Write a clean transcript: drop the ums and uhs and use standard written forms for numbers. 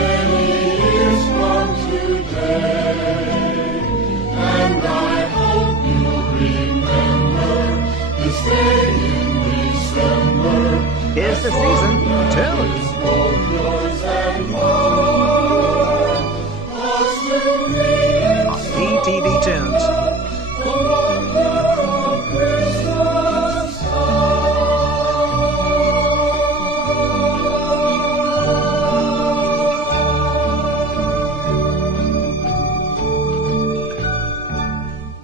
many years from today. And I hope you'll remember this day in December. Here's the season. Tune.